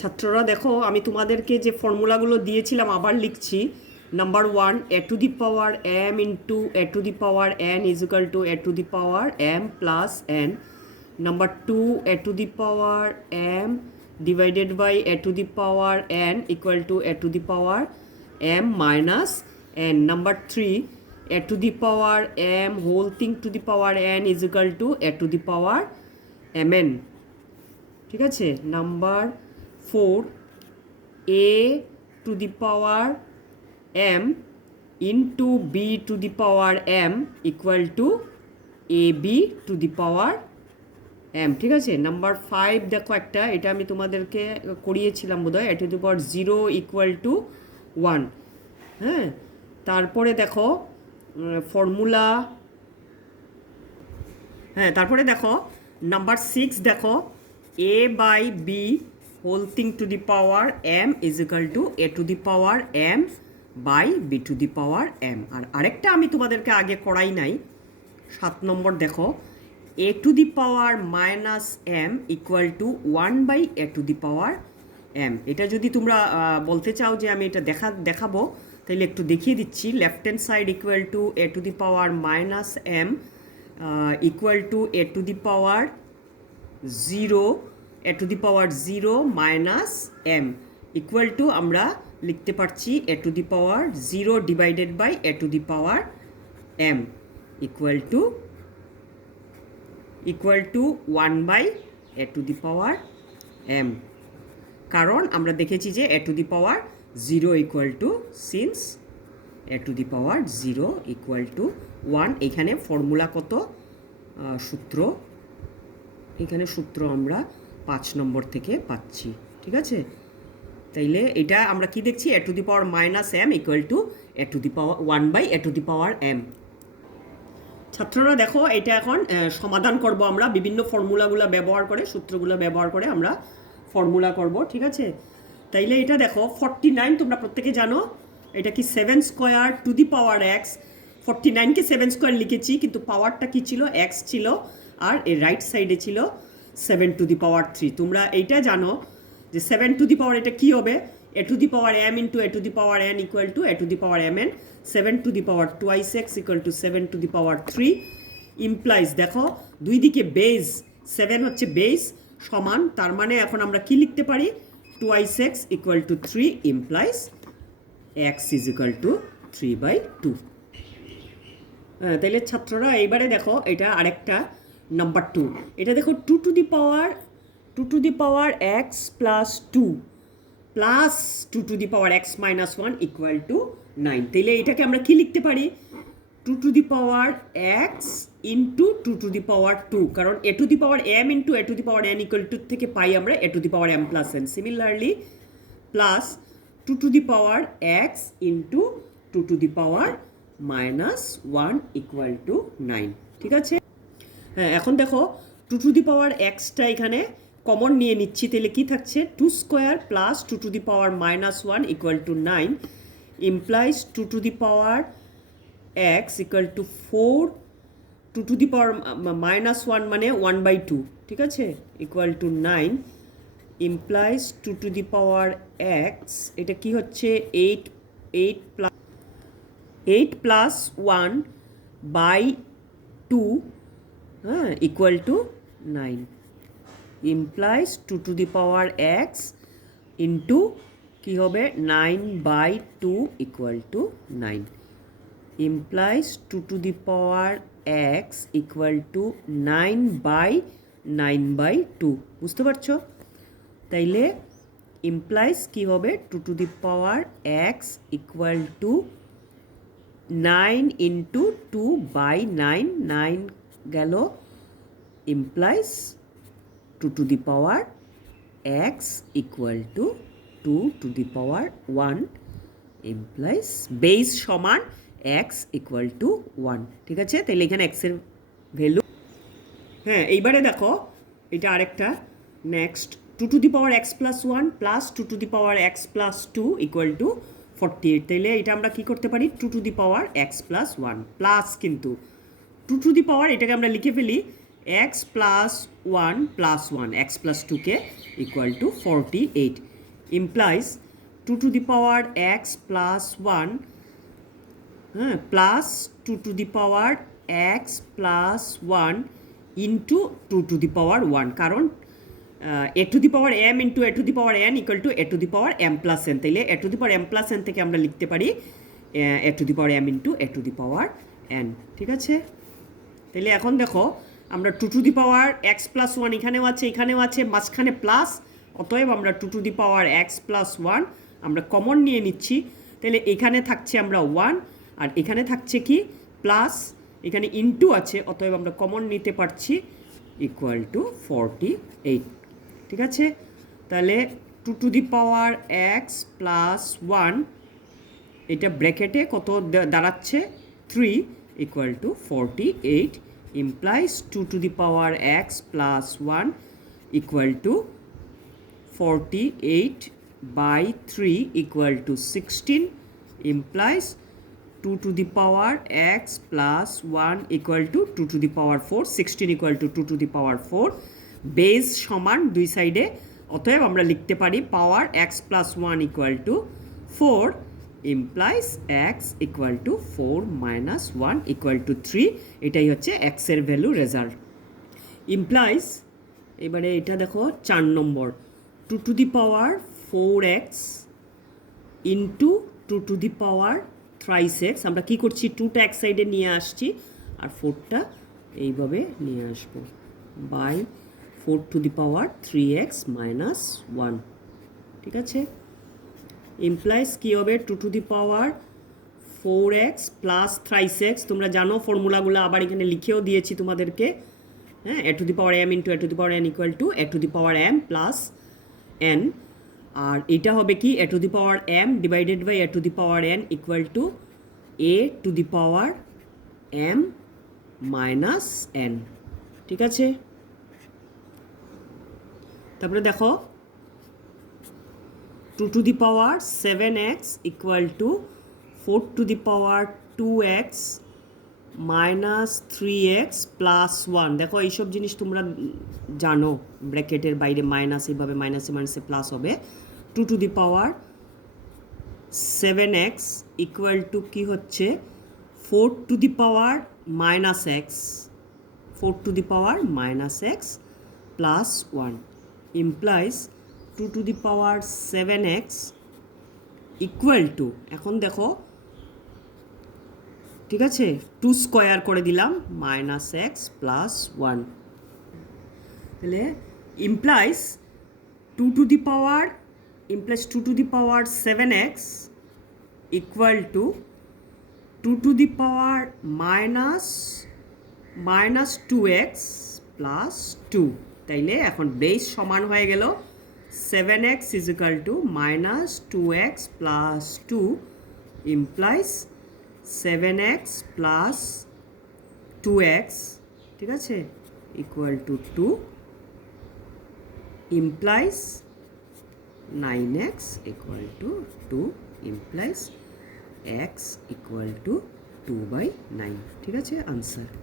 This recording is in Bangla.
ছাত্ররা দেখো, আমি তোমাদেরকে যে ফর্মুলাগুলো দিয়েছিলাম আবার লিখছি। Number 1, a to the power m into a to the power n is equal to a to the power m plus n. Number 2, a to the power m divided by a to the power n equal to a to the power m minus n. Number 3, a to the power m whole thing to the power n is equal to a to the power m n. ঠিক আছে। Number 4, a to the power m into b to the power m equal to ab to the power m। ঠিক আছে। নাম্বার 5 দেখো, একটা এটা আমি তোমাদেরকে করিয়েছিলাম বোধহয়, a to the power 0 equal to 1। হ্যাঁ, তারপরে দেখো ফর্মুলা, হ্যাঁ তারপরে দেখো নাম্বার 6 দেখো, a by b whole thing to the power m is equal to a to the power m by b to the power m। আর আরেকটা আমি তোমাদেরকে আগে করাই নাই, 7 নম্বর দেখো, a to the power minus m equal to 1 by a to the power m। এটা যদি তোমরা বলতে চাও যে আমি এটা দেখাবো, তাহলে একটু দেখিয়ে দিচ্ছি। Left hand side equal to a to the power minus m equal to a to the power 0, a to the power 0 minus m equal to আমরা লিখতে পারছি a to the power 0 divided by a to the power m equal to 1 by a to the power m। কারণ আমরা দেখেছি যে a to the power 0 equal to, since a to the power 0 equal to 1। এখানে ফর্মুলা কত, সূত্র, এখানে সূত্র আমরা 5 নম্বর থেকে পাচ্ছি। ঠিক আছে। তাইলে এটা আমরা কি দেখছি, a to the power minus m equal to a to the power 1 by a to the power m. ছাত্ররা দেখো, এটা এখন সমাধান করব আমরা বিভিন্ন ফর্মুলাগুলো ব্যবহার করে, সূত্রগুলো ব্যবহার করে আমরা ফর্মুলা করব। ঠিক আছে। তাইলে এটা দেখো 49 তোমরা প্রত্যেকে জানো, এটা কি 7 square to the power x. 49কে 7 স্কোয়ার লিখেছি, কিন্তু পাওয়ারটা কি ছিল, এক্স ছিল, আর এর রাইট সাইডে ছিল 7 টু দি পাওয়ার 3। তোমরা এইটা জানো যে 7 টু দি পাওয়ার এটা কী হবে, a to the power m into a to the power n equal to a to the power m n. 7 to the power twice x equal to 7 to the power 3 implies, দেখো দুই দিকে বেস, 7 হচ্ছে বেস সমান, তার মানে এখন আমরা কি লিখতে পারি, twice x equal two 3 implies x is equal to 3/2। তাইলে ছাত্ররা এইবারে দেখো এটা আরেকটা নাম্বার 2, এটা দেখো 2 to the power x plus 2 plus 2 to the power x minus 1 equal to 9। তাইলে এটাকে আমরা কি লিখতে পারি, 2 to the power x into 2 to the power 2, কারণ a to the power m into a to the power n equal to থেকে পাই আমরা a to the power m plus n. Similarly plus 2 to the power x into 2 to the power minus 1 equal to 9। ঠিক আছে। হ্যাঁ, এখন দেখো 2 টু দি পাওয়ার এক্সটা এখানে কমন নিয়ে নিচ্ছি, তাহলে কি থাকছে, 2 square plus 2 to the power minus 1 equal to 9 implies 2 to the power x equal two 4, 2 to the power minus 1 মানে 1/2। ঠিক আছে, equal to 9 implies 2 to the power x, এটা কি হচ্ছে 8 প্লাস 1 বাই 2, হ্যাঁ, equal to 9 implies 2 to the power x into কী হবে 9/2 equal to 9 implies 2 to the power x equal to 9/2। বুঝতে পারছো? তাইলে ইমপ্লাইজ কী হবে, 2 to the power x equal to 9 into 2/9, 9 গেল, implies 2 to the power x equal to 2 to the power 1 implies base সমান এক্স ইকুয়াল টু 1। ঠিক আছে। তাহলে এখানে এক্সের ভ্যালু, হ্যাঁ এইবারে দেখো এটা আরেকটা next, 2 to the power x plus 1 plus 2 to the power x plus 2 equal to 48। তাইলে এটা আমরা কি করতে পারি, 2 to the power x plus 1 plus, কিন্তু 2 টু দি পাওয়ার এটাকে আমরা লিখে ফেলি x plus 1 plus 1 x plus 2 equal to 48 implies 2 to the power x plus 1 plus 2 to the power x plus 1 into 2 to the power 1 কারণ a to the power m into a to the power n equal to a to the power m plus n তাইলে a to the power m plus n থেকে আমরা লিখতে পারি a to the power m into a to the power n ঠিক আছে তাইলে এখন দেখো আমরা 2 to the power x plus 1 এখানেও আছে মাঝখানে প্লাস অতএব আমরা 2 to the power x plus 1 আমরা কমন নিয়ে নিচ্ছি তাহলে এখানে থাকছে আমরা 1 আর এখানে থাকছে কি প্লাস এখানে ইনটু আছে অতএব আমরা কমন নিতে পারছি ইকুয়াল টু 48 ঠিক আছে তাহলে 2 to the power x plus 1 এটা ব্র্যাকেটে কত দাঁড়াচ্ছে 3 equal to 48 implies 2 to the power x plus 1 equal to 48 by 3 equal to 16 implies 2 to the power x plus 1 equal to 2 to the power 4 16 equal to 2 to the power 4 base সমান দুই সাইডে অতএব আমরা লিখতে পারি পাওয়ার x plus 1 equal to 4 implies x equal to 4 minus 1 equal to 3 এটাই হচ্ছে x এর ভ্যালু রেজাল্ট implies এবারে এটা দেখো 4 নম্বর 2 to the power 4x into 2 to the power thrice x আমরা কি করছি 2টা এক সাইডে নিয়ে আসছি আর 4টা এইভাবে নিয়ে আসব by 4 to the power 3x minus 1 ঠিক আছে implies কি হবে 2 to the power 4x plus thrice x তোমরা জানো ফর্মুলাগুলো আবার এখানে লিখেও দিয়েছি তোমাদেরকে হ্যাঁ a to the power m into a to the power n equal to a to the power m plus n আর এটা হবে কি a to the power m divided by a to the power n equal to a to the power m minus n ঠিক আছে তারপরে দেখো 2 to the power 7x equal to 4 to the power 2x minus 3x plus 1 দেখো এইসব জিনিস তোমরা জানো ব্র্যাকেটের বাইরে মাইনাস এইভাবে মাইনাসে প্লাস হবে 2 to the power 7x equal to কি হচ্ছে 4 to the power minus x 4 to the power minus x plus 1 implies 2 to the power 7x equal to এখন দেখো ঠিক আছে 2 স্কয়ার করে দিলাম মাইনাস এক্স প্লাস 1 তাহলে implies 2 to the power 7x equal to 2 to the power minus 2x plus 2 তাইলে এখন বেস সমান হয়ে গেল 7x is equal to minus 2x plus 2 implies 7x plus 2x ঠিক আছে equal to 2 implies 9x equal to 2 implies x equal to 2/9 ঠিক আছে আনসার